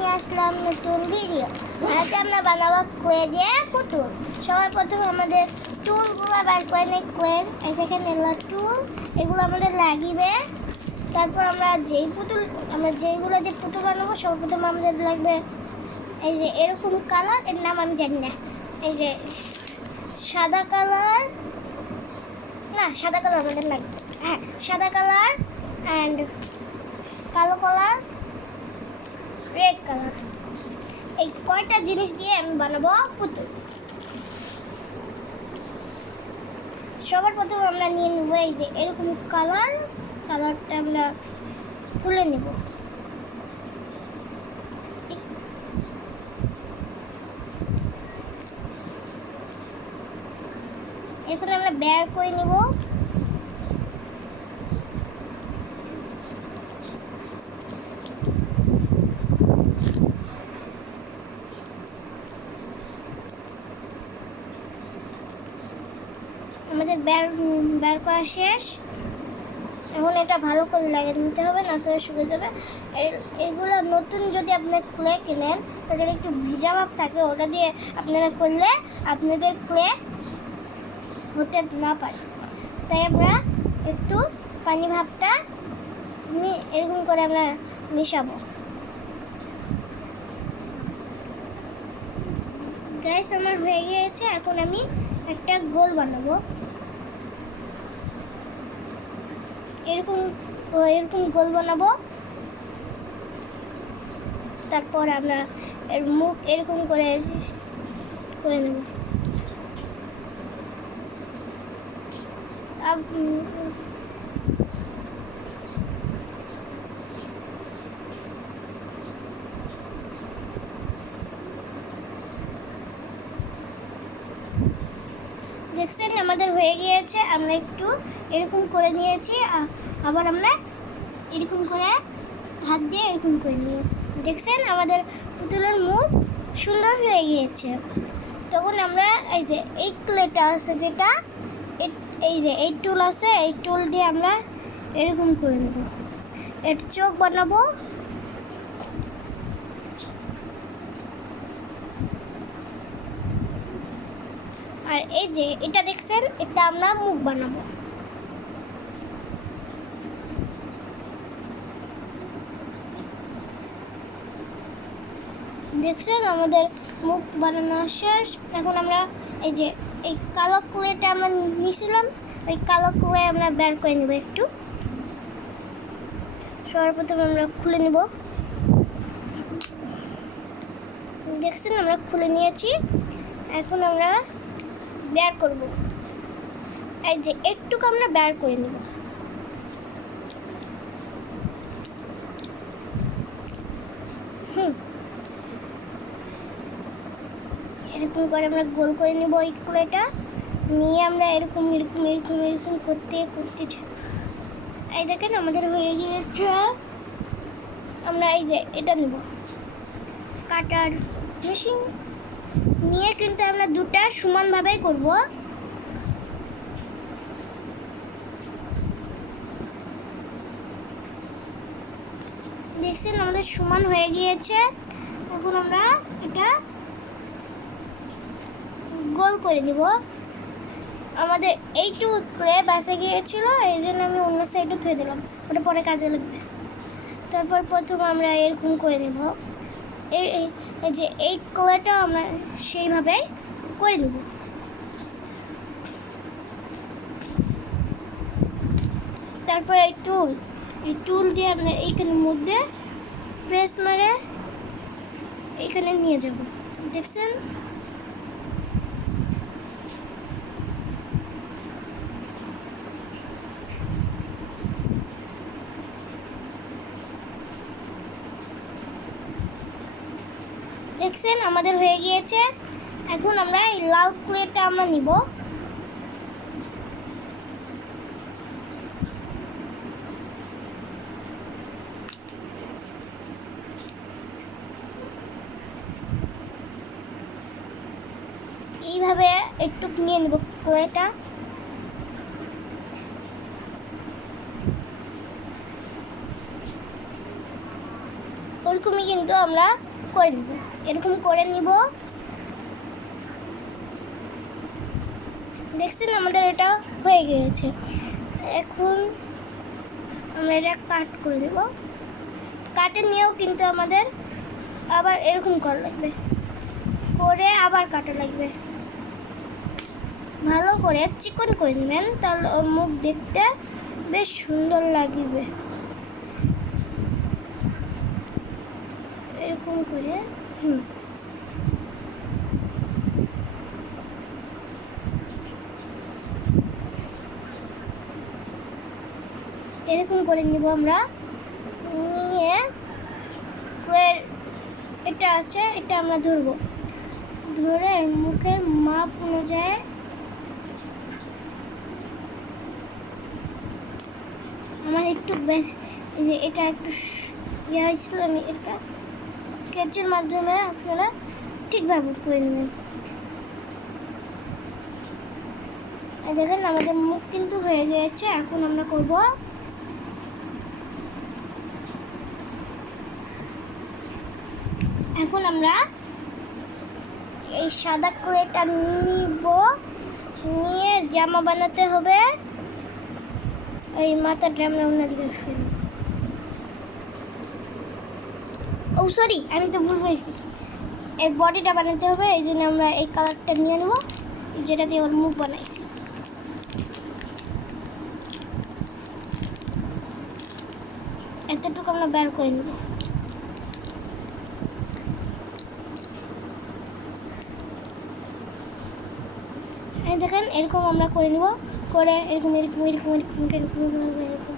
নিয়ে আসলাম নতুন ভিডিও। আজ আমরা বানাবো ক্লে দিয়ে পুতুল। সবার প্রথমে আমাদের টুলগুলো বের করে নিই। ক্লের এই যেখানে এগুলো টুল, এগুলো আমাদের লাগিবে। তারপর আমরা যেইগুলো দিয়ে পুতুল বানাবো সর্বপ্রথম আমাদের লাগবে এই যে এরকম কালার, এর নাম আমি জানি না। এই যে সাদা কালার, না সাদা কালার আমাদের লাগবে, হ্যাঁ সাদা কালার অ্যান্ড কালো কালার, রেড কালার। এই কয়টা জিনিস দিয়ে আমি বানাবো পুতুল। সবার প্রথমে আমরা নিয়ে নেবো এই যে এরকম কালারটা আমরা তুলে নেব। এখন আমরা বের করে নেব। আমাদের বের করা শেষ। এখন এটা ভালো করে লাগিয়ে নিতে হবে, না সেটা শুকিয়ে যাবে। এগুলো নতুন যদি আপনার ক্লে কিনেন, ওটার একটু ভিজা ভাব থাকে, ওটা দিয়ে আপনারা করলে আপনাদের ক্লে হতে না পারে। তাই আমরা একটু পানি ভাবটা এরকম করে আমরা মিশাবো। গ্যাস আমার হয়ে গিয়েছে। এখন আমি একটা গোল বানাবো। এরকম গোল বানাবো। তারপর আমরা এর মুখ এরকম করে নেব। দেখছেন আমাদের হয়ে গিয়েছে। আমরা একটু এরকম করে নিয়েছি, আবার আমরা এরকম করে হাত দিয়ে এরকম করে নিব। দেখছেন আমাদের পুতুলের মুখ সুন্দর হয়ে গিয়েছে। তখন আমরা এই যে এই ক্লেটা আছে, যেটা এই যে এই টুল আছে, এই টুল দিয়ে আমরা এরকম করে নেব। এর চোখ বানাবো। আর এই যে এটা দেখছেন, এটা আমরা মুখ বানাবো। দেখছেন আমাদের মুখ বানানো শেষ। এখন আমরা এই যে এই কালো ক্লেটা আমরা নিয়েছিলাম, ওই কালো ক্লে আমরা বের করে নেব। একটু সর্বপ্রথম আমরা খুলে নেব। দেখছেন আমরা খুলে নিয়েছি। এখন আমরা বের করব। এই যে একটুকু আমরা বের করে নেব। এরকম করে আমরা গোল করে নেব। এই ক্লেটা নিয়ে আমরা এরকম এরকম এরকম এরকম করতে এই দেখেন আমাদের হয়ে গিয়েছে। আমরা এই যে এটা নেব, কাটার মেশিন নিয়ে কিন্তু আমরা দুটা সমানভাবেই করব। দেখছেন আমাদের সমান হয়ে গিয়েছে। এখন আমরা এটা গোল করে নিব। আমাদের এইটুকু ক্লে বাসে গিয়েছিল, এই জন্য আমি অন্য সাইডে ধুয়ে দিলাম, ওটা পরে কাজে লাগবে। তারপর প্রথম আমরা এরকম করে নেব। এই যে এই ক্লেটা আমরা সেইভাবেই করে নেব। তারপর এই টুল দিয়ে আমরা এইখানের মধ্যে প্রেস মারে এইখানে নিয়ে যাব। দেখছেন আমাদের হয়ে গিয়েছে। এখন আমরা এই লাল ক্লেটা আমরা নিব। এইভাবে একটু নিয়ে নেব ক্লেটা। ওরকমই কিন্তু আমরা করে নিব, এরকম করে নিব। দেখছেন আমাদের এটা হয়ে গিয়েছে। এখন আমরা এটা কাট করে দেব। কাটে নিয়েও কিন্তু আমাদের আবার এরকম করা লাগবে, করে আবার কাটা লাগবে। ভালো করে চিকন করে নেবেন, তাহলে ওর মুখ দেখতে বেশ সুন্দর লাগবে। এরকম করে এরকম করে নিব আমরা। নিয়ে এটা আছে, এটা আমরা ধরবো, ধরে মুখের মাপ অনুযায়ী আমার একটু বেশ, এই যে এটা একটু ইয়ে হয়েছিল, আমি এটা কেচের মাধ্যমে আপনারা ঠিকভাবে করে নেবেন। দেখেন আমাদের মুখ কিন্তু হয়ে গিয়েছে। এখন আমরা করব এখন আমরা এই সাদা ক্লেটা নিব, নিয়ে জামা বানাতে হবে। এই মাথাটা আমরা ওনাদিকে শুনি। ও সরি, আমি তো ভুল বলেছি, এর বডিটা বানাতে হবে। এই জন্য আমরা এই কালারটা নিয়ে নেব, যেটা দিয়ে ওর মুখ বানাইছি। এতটুকু আমরা বের করে নেব। দেখেন এরকম আমরা করে নেব, করে এরকম এরকম এরকম এরকম এরকম এরকম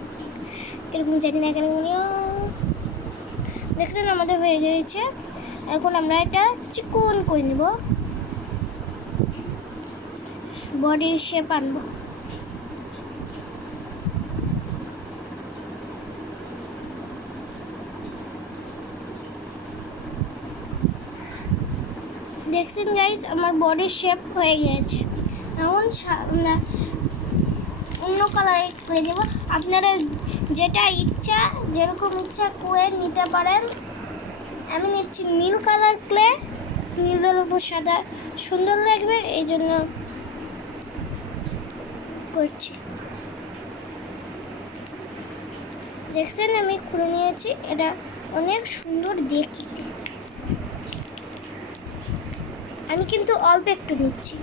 এরকম জানি না কেন। দেখছেন আমাদের হয়ে গিয়েছে। এখন আমরা এটা চিকন করে নেব, বডির শেপ আনবো। দেখছেন গাইস, আমার বডির শেপ হয়ে গিয়েছে। এখন আমরা অন্য কালারে করে দেব। আপনারা যেটা ইচ্ছা, যেরকম ইচ্ছা করে নিতে পারেন। আমি নিচ্ছি নীল কালার ক্লে, নীলের উপর সাদা সুন্দর লাগবে, এই জন্য করছি। দেখছেন আমি খুলে নিয়েছি, এটা অনেক সুন্দর দেখতে। আমি কিন্তু অল্প একটু নিচ্ছি।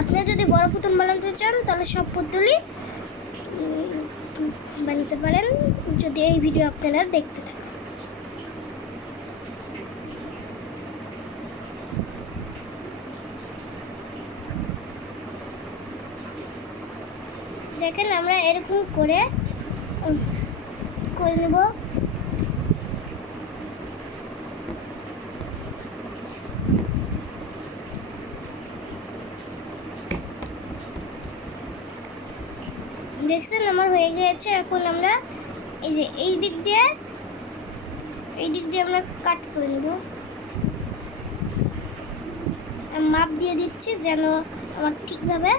আপনি যদি বড় পুতুল বানাতে চান তাহলে সব পুতুলই বানাতে পারেন, যদি এই ভিডিও আপনারা দেখতে থাকেন। দেখেন আমরা এরকম করে নেব। দেখছেন আমার হয়ে গিয়েছে। এখন আমরা এই যে এই দিক দিয়ে আমরা কাট করে নেব। মাপ দিয়ে দিচ্ছি যেন আমার ঠিকভাবে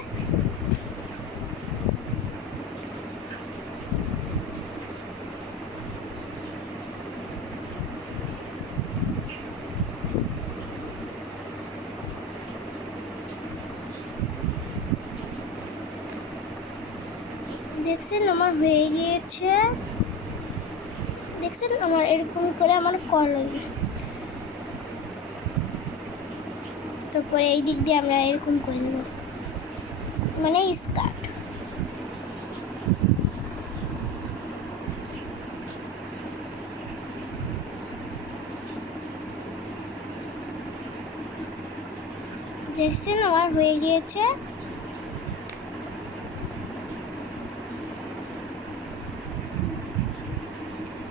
দেখছেন আমার হয়ে গিয়েছে। দেখছেন আমার এরকম করে আমার করা লাগবে। তারপরে এই দিক দিয়ে আমরা এরকম করে নেব, মানে স্কার্ট। দেখছেন আমার হয়ে গিয়েছে।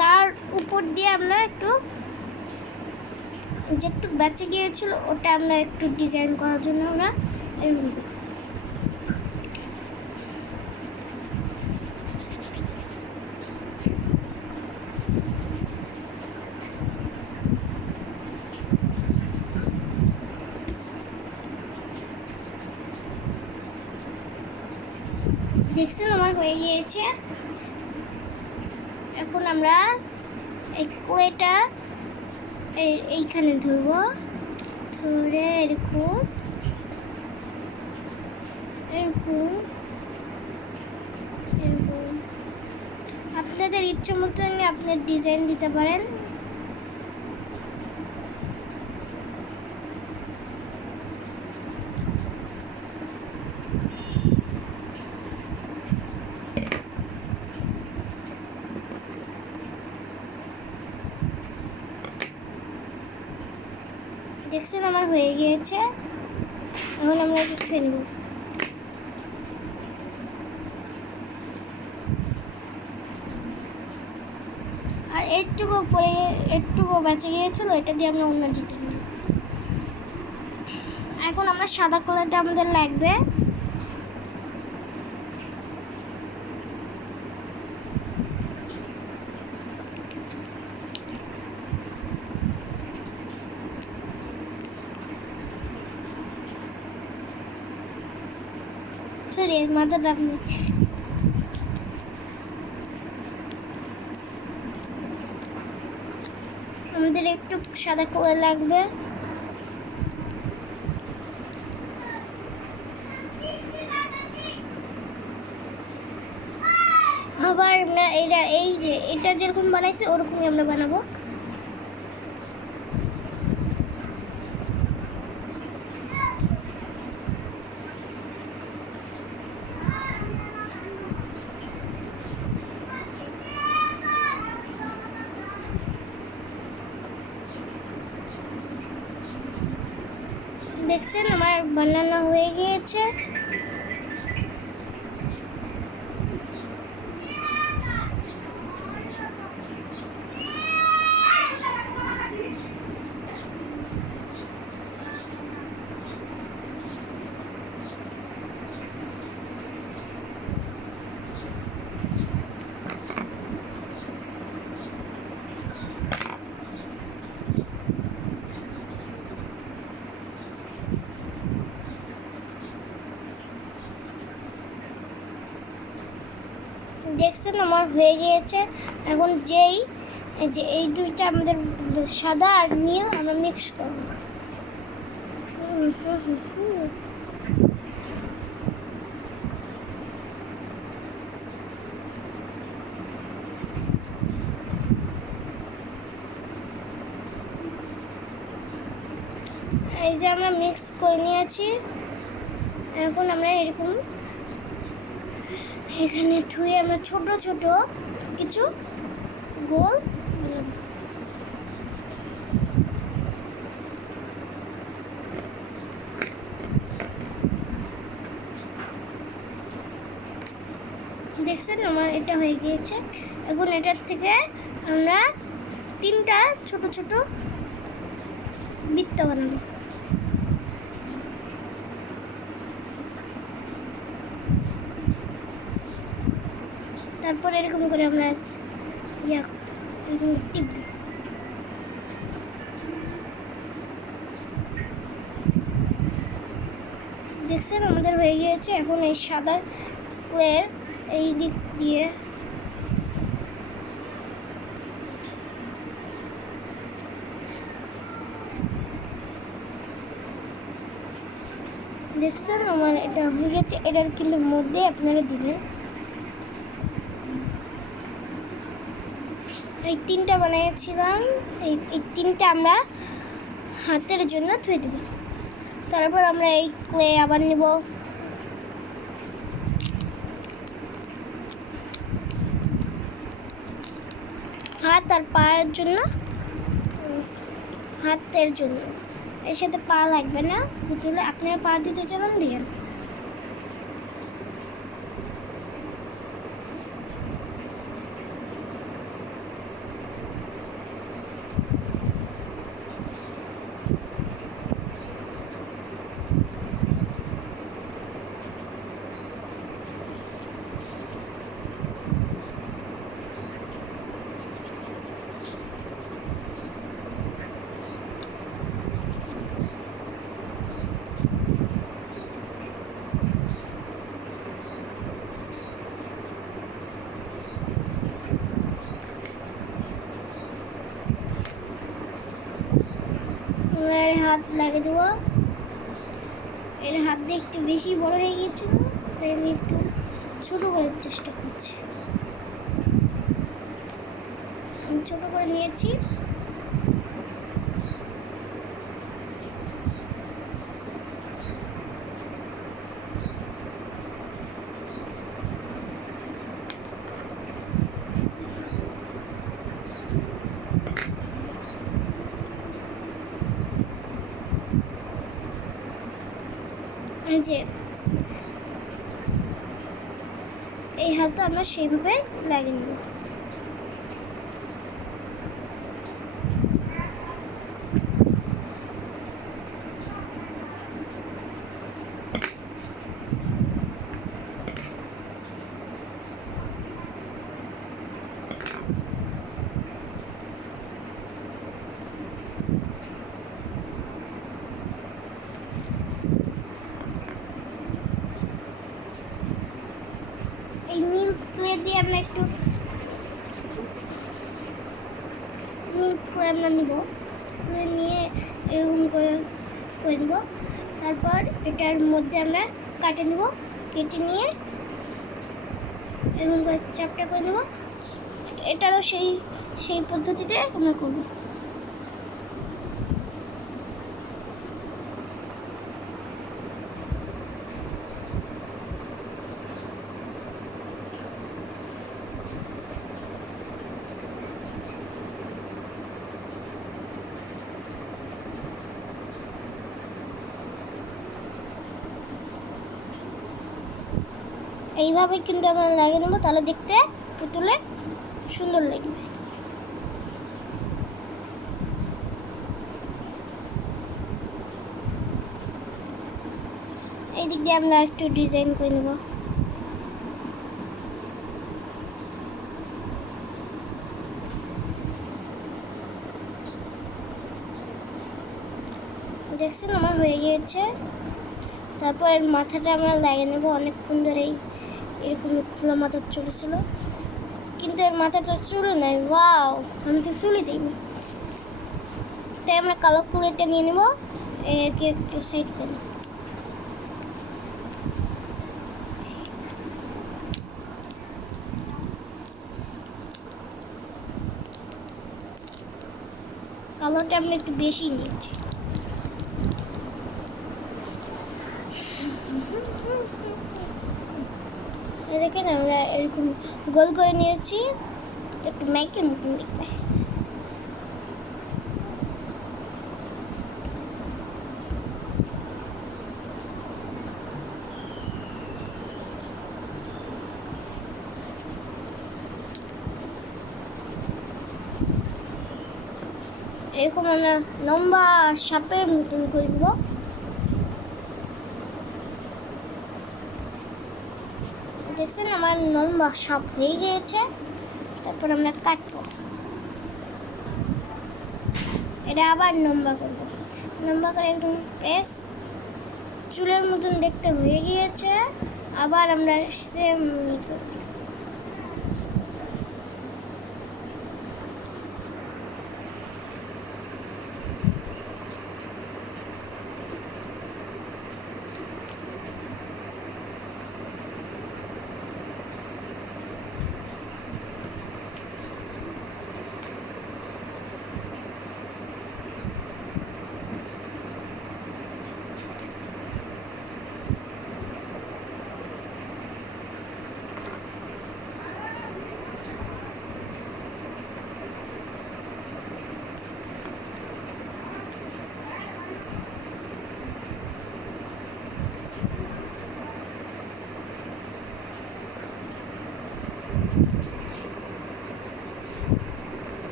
তার উপর দিয়ে আমরা একটু যেটুক বেঁচে গিয়েছিল ওটা আমরা একটু ডিজাইন করার জন্য আমরা এরকম দেখছেন আমার হয়ে গিয়েছে। এখন আমরা এই ক্লেটা এইখানে ধরবো, ধরে এরকম এরকম এরকম আপনাদের ইচ্ছে মতন আপনার ডিজাইন দিতে পারেন। দেখছেন আমার হয়ে গিয়েছে। এখন আমরা একটু ছুঁয়ে নেব। আর একটুকু পরে একটুকু বেঁচে গিয়েছিল, এটা দিয়ে আমরা অন্য ডিজাইন। এখন আমরা সাদা কালারটা আমাদের লাগবে। সরি মাথাটা আপনি আমাদের একটু সাদা কালার লাগবে। আবার আমরা এই যে এটা যেরকম বানাইছে ওরকমই আমরা বানাবো। দেখছেন আমার বানানো হয়ে গিয়েছে। দেখছেন আমার হয়ে গিয়েছে। এখন যে এই দুইটা আমাদের সাদা আর নীল আমরা মিক্স করব। এই যে আমরা মিক্স করে নিয়েছি। এখন আমরা এরকম এখানে ধুয়ে আমরা ছোট ছোট কিছু গোল দেখছেন আমার এটা হয়ে গিয়েছে। এখন এটার থেকে আমরা 3টা ছোট ছোট বৃত্ত বানাবো। তারপর এরকম করে আমরা এরকম টিপ দিই। দেখছেন আমাদের হয়ে গিয়েছে। এখন এই সাদা ক্লের এই দিক দিয়ে দেখছেন আমার এটা হয়ে গেছে। এটার কিন্তু মধ্যে আপনারা দিবেন এই 3টা বানিয়েছিলাম, এই 3টা আমরা হাতের জন্য থুয়ে দেব। তারপর আমরা এই ক্লে আবার নিব। হাত আর পায়ের জন্য, হাতের জন্য এর সাথে পা লাগবে না। পুতুলে আপনারা পা দিতে চান দিয়েন। আমরা এর হাত লাগিয়ে দেবো। এর হাত দিয়ে একটু বেশি বড় হয়ে গিয়েছিল, তাই আমি একটু ছোট করার চেষ্টা করছি। আমি ছোট করে নিয়েছি। যে এই হাতটা আমরা সেইভাবে লাগিয়ে নেব। এই নীল ক্লে দিয়ে আমরা একটু নীল ক্লে আমরা নিব, নিয়ে এরকম করে নেব। তারপর এটার মধ্যে আমরা কাটে নেব, কেটে নিয়ে এরকম করে চাপটা করে নেব। এটারও সেই পদ্ধতিতে আমরা করব। এইভাবে কিন্তু আমরা লাগিয়ে নেব, তাহলে দেখতে পুতুলে সুন্দর লাগবে। এই দিক দিয়ে আমরা একটু ডিজাইন করে নেব। দেখছেন আমার হয়ে গিয়েছে। তারপর এর মাথাটা আমরা লাগিয়ে নেব। অনেকক্ষণ ধরেই এরকম খোলা মাথা চলেছিল, কিন্তু এর মাথাটা চুল নাই। ওয়াও, আমি তো চুলই দিইনি। তাই আমরা কালো কুলেটা নিয়ে নেব, একে একটু সাইড করে। কালোটা আমরা একটু বেশি নিয়েছি। দেখেন আমরা এরকম গোল করে নিয়েছি, একটু ম্যাকের মতন দেখবে। এরকম আমরা লম্বা সাপের মতন করে দেবো। দেখছেন আমার লম্বা সাপ হয়ে গিয়েছে। তারপর আমরা কাটবো, এটা আবার লম্বা করব। লম্বা করে একদম প্রেস, চুলের মতন দেখতে হয়ে গিয়েছে। আবার আমরা সেম করব।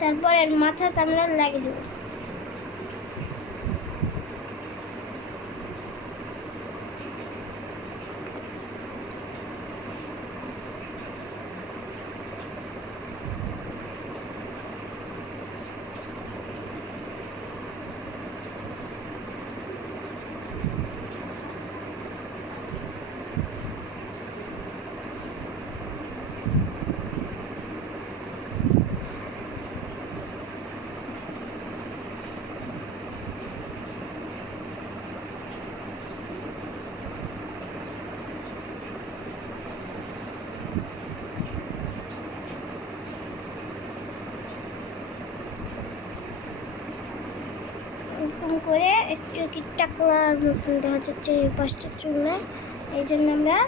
তারপর এর মাথাটা আমরা লাগিয়ে দেবো। এরকম করে একটু একটু টাকলার মতন দেখা যাচ্ছে এই পাশটা চুলে। এই জন্য আমরা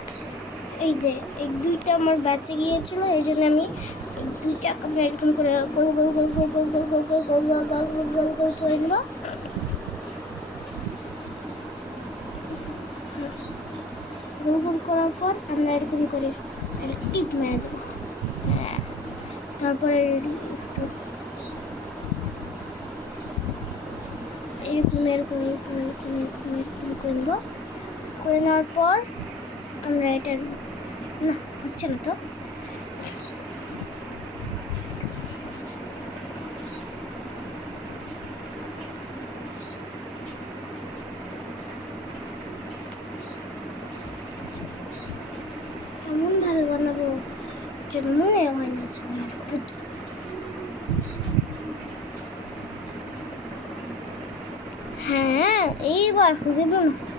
এই যে এই দুইটা আমার বাঁচে গিয়েছিল, এই জন্য আমি দুইটা আমরা এরকম করে গোল গোল গোল গোল গোল গোল গোল গোল গোল গোল গোল গোল গোল গোল করে নেব। গোল গোল করার পর আমরা এরকম করে টিপ মেরে দেবো। হ্যাঁ, তারপরে এরকম এরকম এরকম এরকম এরকম এরকম করে নেব। করে নেওয়ার পর আমরা এটার না হচ্ছে না তো, এমনভাবে বানাবো যেন মনে হয় না পুতুল। হ্যাঁ, এইবার হবে মনে হয়।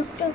একটা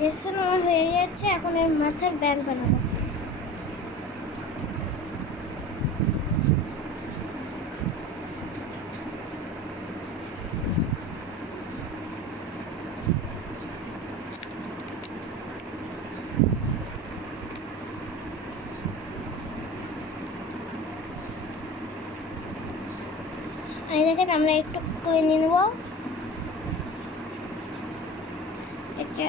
দেখছেন আমার হয়ে যাচ্ছে। এখন এর মাথার ব্যান্ড বানাবো। এই দেখেন আমরা একটু করে নিয়ে নেব। একটা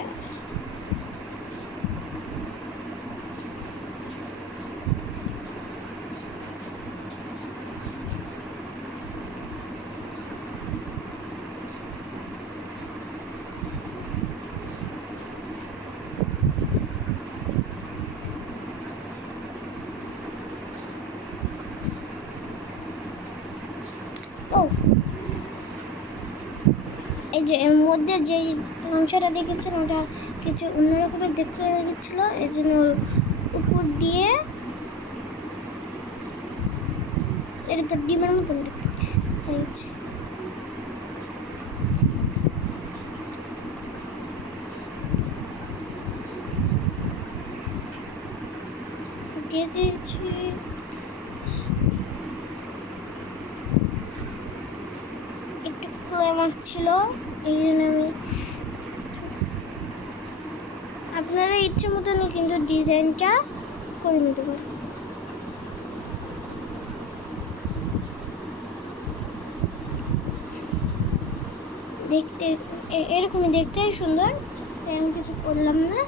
এই যে এর মধ্যে যেই অংশটা দেখেছেন ওটা কিছু অন্যরকমের দেখতে লেগেছিলো, এই জন্য উপর দিয়ে এটা তো ডিমের মতন হয়েছে। দিয়ে দিয়েছি একটু আমার ছিল, এই জন্য আমি আপনারা ইচ্ছে মতনই কিন্তু ডিজাইনটা করে নিতে পারেন। দেখতে এরকমই দেখতে সুন্দর, আমি কিছু করলাম না।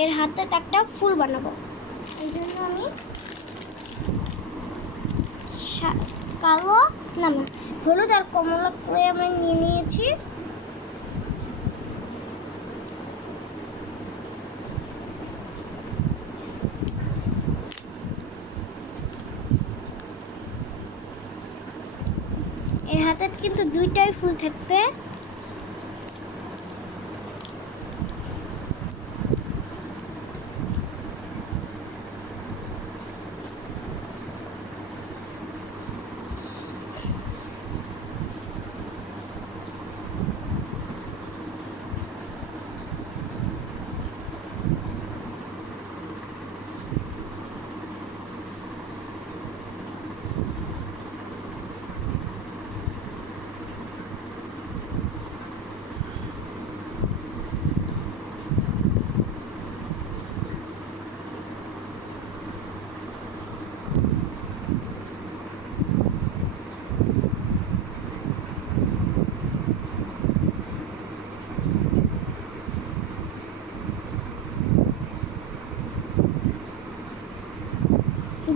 এর হাতে একটা ফুল বানাবো, এই জন্য আমি কালো না না হলুদ আর কমলা করে আমরা নিয়ে নিয়েছি। এর হাতে কিন্তু দুইটাই ফুল থাকবে।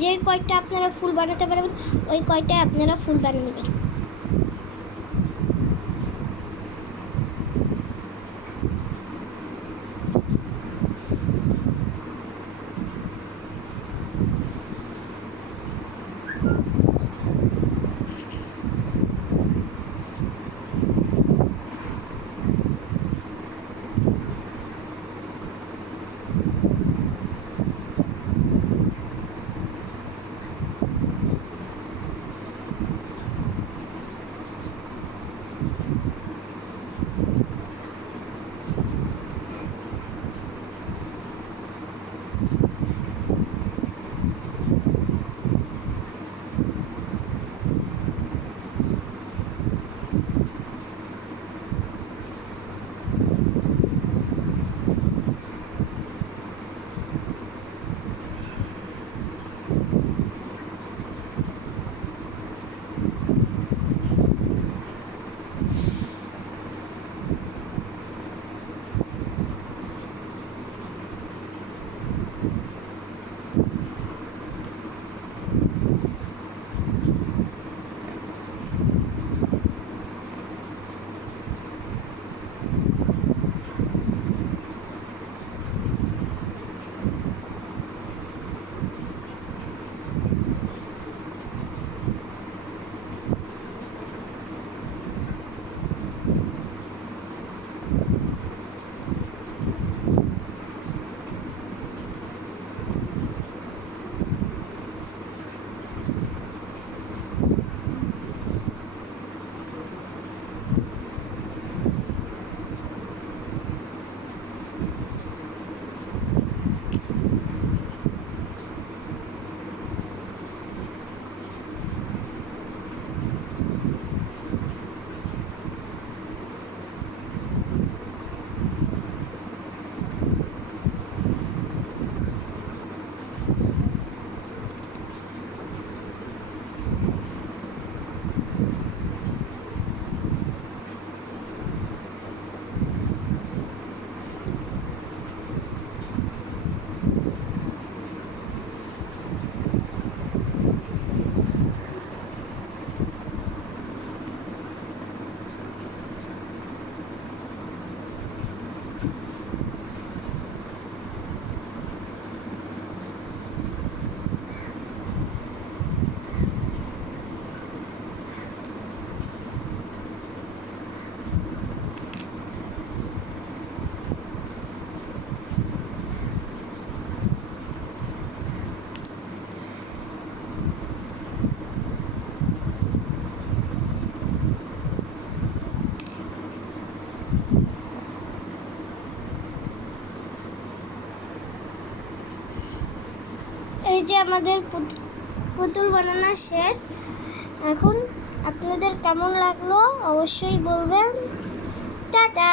যে কয়টা আপনারা ফুল বানাতে পারবেন ওই কয়টায় আপনারা ফুল বানিয়ে নেবেন। এই যে আমাদের পুতুল বানানো শেষ। এখন আপনাদের কেমন লাগলো অবশ্যই বলবেন। টাটা।